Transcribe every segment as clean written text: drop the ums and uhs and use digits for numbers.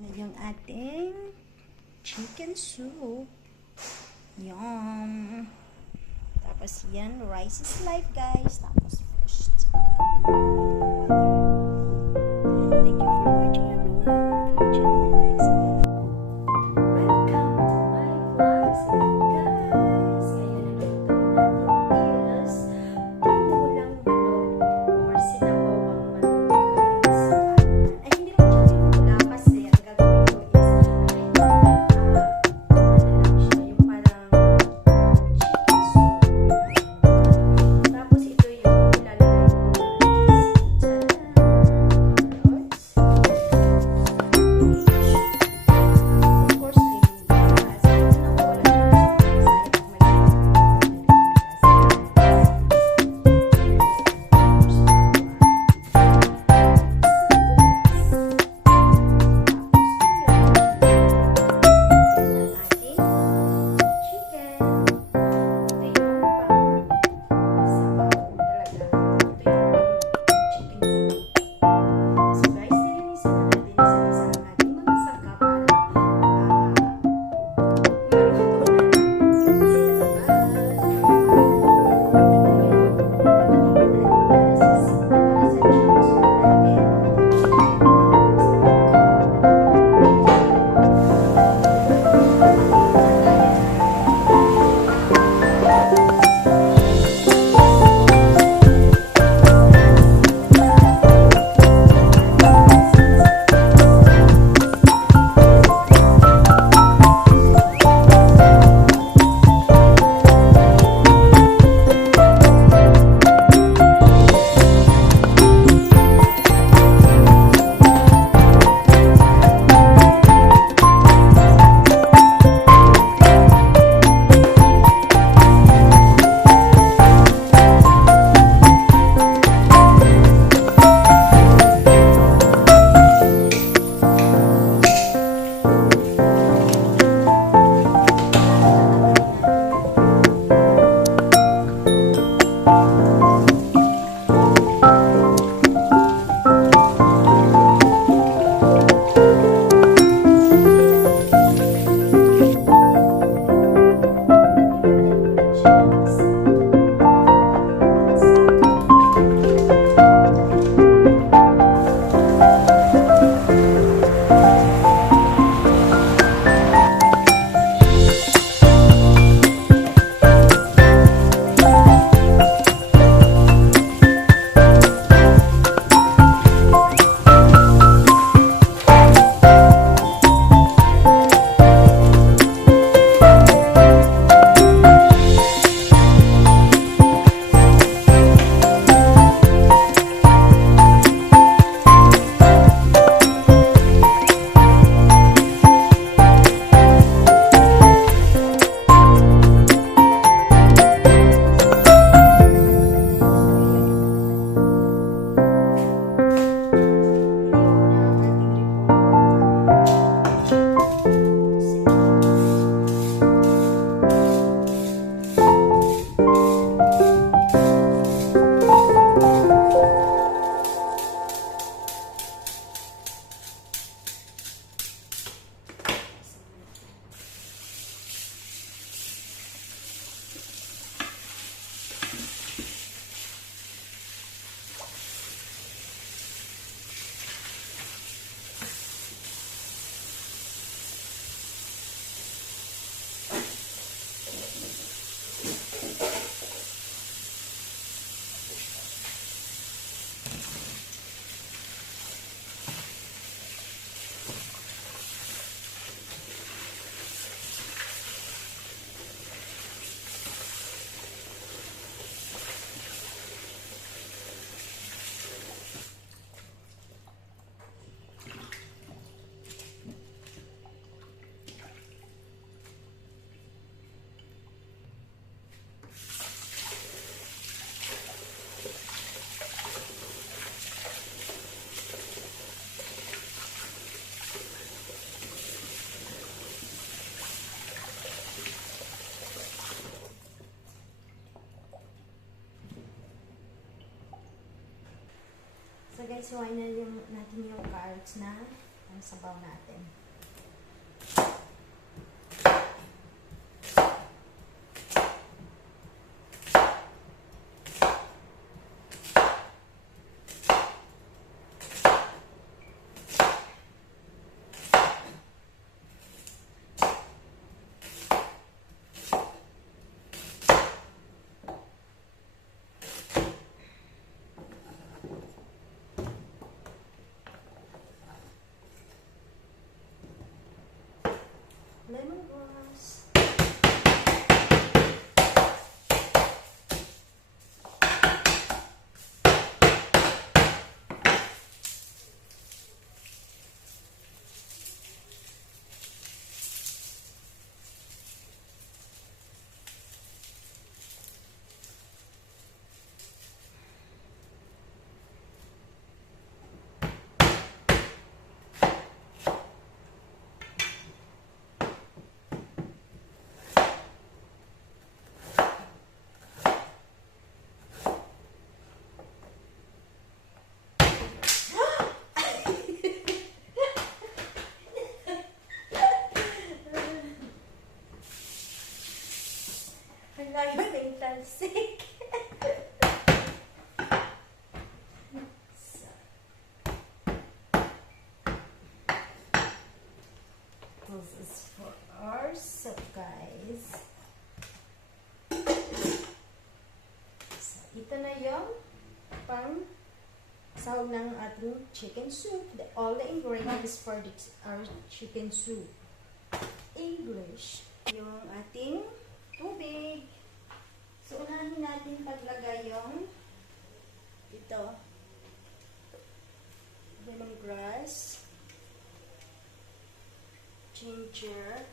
na yung ating chicken soup. Yum! Tapos yan, rice is life guys. Tapos fish. Thank you for watching everyone. Welcome to my vlogs guys. Ngayon naluto natin is tinulang manok or sinabawang manok guys. Ay hindi naman siya tinula kasi ang gagawin ko is ano lang siya, yung parang chicken soup. Tapos ito yung ilalagay ko guys. Carrots. Of course, green grass. Ito na ko wala So guys, iwain na natin yung carrots na ang sabaw natin. Lemongrass. Ang layo ng talsik. This is for our soup, guys. So, ito na yung pang sahog ng ating chicken soup. All the ingredients for our chicken soup. English. Yung ating tubig. So, unahin natin paglagay yung ito. Lemongrass. Ginger.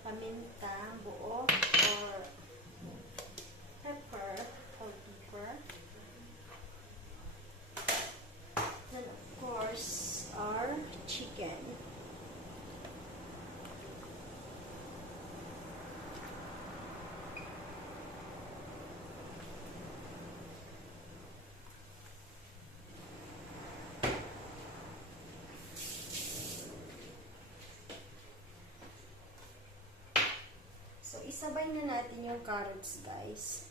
Paminta, buo, or pepper, or pepper. Then, of course, our chicken. So, isabay na natin yung carrots, guys.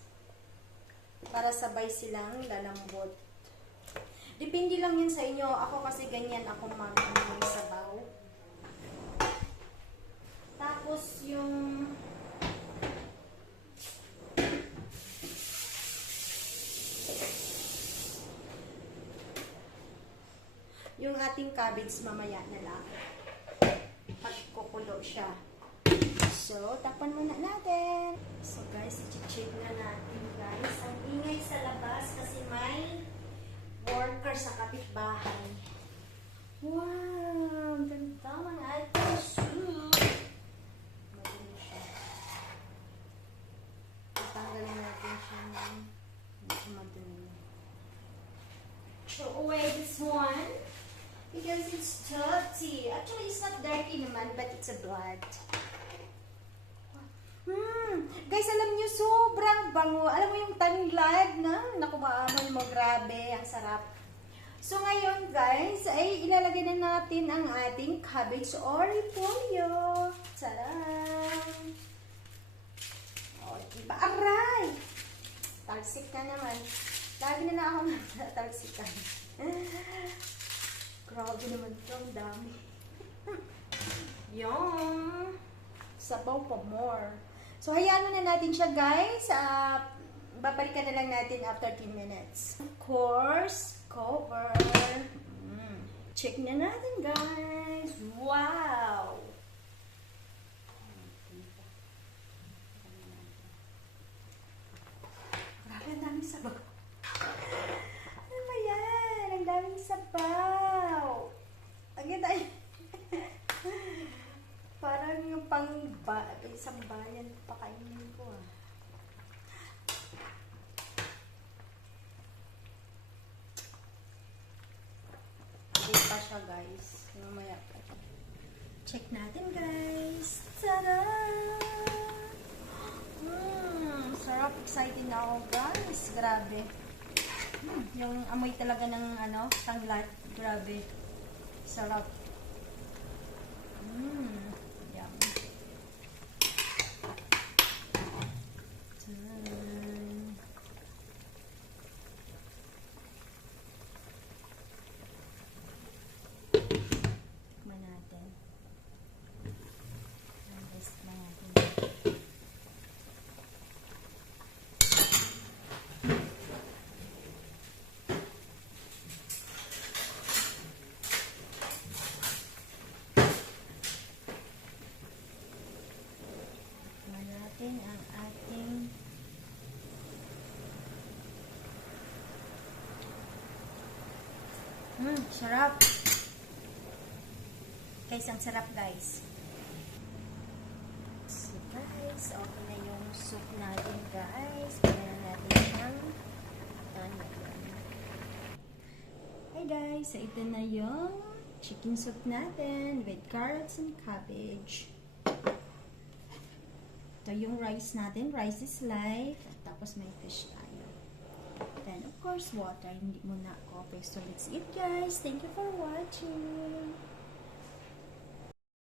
Para sabay silang lalambot. Depende lang yan sa inyo. Ako kasi ganyan ako mag-sabaw. Tapos, yung ating cabbage mamaya na lang. Pagkukulo siya. So, tapan muna natin. So, guys, i-check na natin, guys. Ang ingay sa labas kasi may worker sa kapitbahay. Wow! Ang ganda ng ating soup. Madali siya. Tatanggalin natin siya ng medyo madali. Throw away this one because it's dirty. Actually, it's not dirty naman, but it's a blood. Guys, alam niyo, sobrang bango. Alam mo yung tanglad na? Naku, maamoy mo. Grabe, ang sarap. So, ngayon, guys, ay ilalagay na natin ang ating cabbage or repolyo. Tadaan! O, diba? Aray! Talsik na naman. Lagi na ako natalsikan. Grabe naman ito. Ang dami. Yung sabaw pa more. So, hayaan na natin siya, guys. Babalikan na lang natin after 10 minutes. Of course, cover. Check na natin, guys. Wow! Grabe, ang daming sabaw. Ano ba yan? Ang daming sabaw. Ang ganda. Parang yung isang bayan pakainin ko ah. Hindi pa siya, guys. Mamaya pa. Check natin, guys. Tada! Sarap. Excited na ako, guys. Grabe. Yung amoy talaga ng ano, tanglat. Grabe. Sarap. Yum. Tan. Tikman natin. Tikman natin. Tikman natin ang ating sarap. Guys, ang sarap guys. So guys, okay na yung soup natin guys. Kaya na natin siyang tanong. Hi guys, so ito na yung chicken soup natin with carrots and cabbage. Ito yung rice natin. Rice is life. At tapos may fish tayo. Then, of course, water. Hindi muna coffee. So, let's eat, guys. Thank you for watching.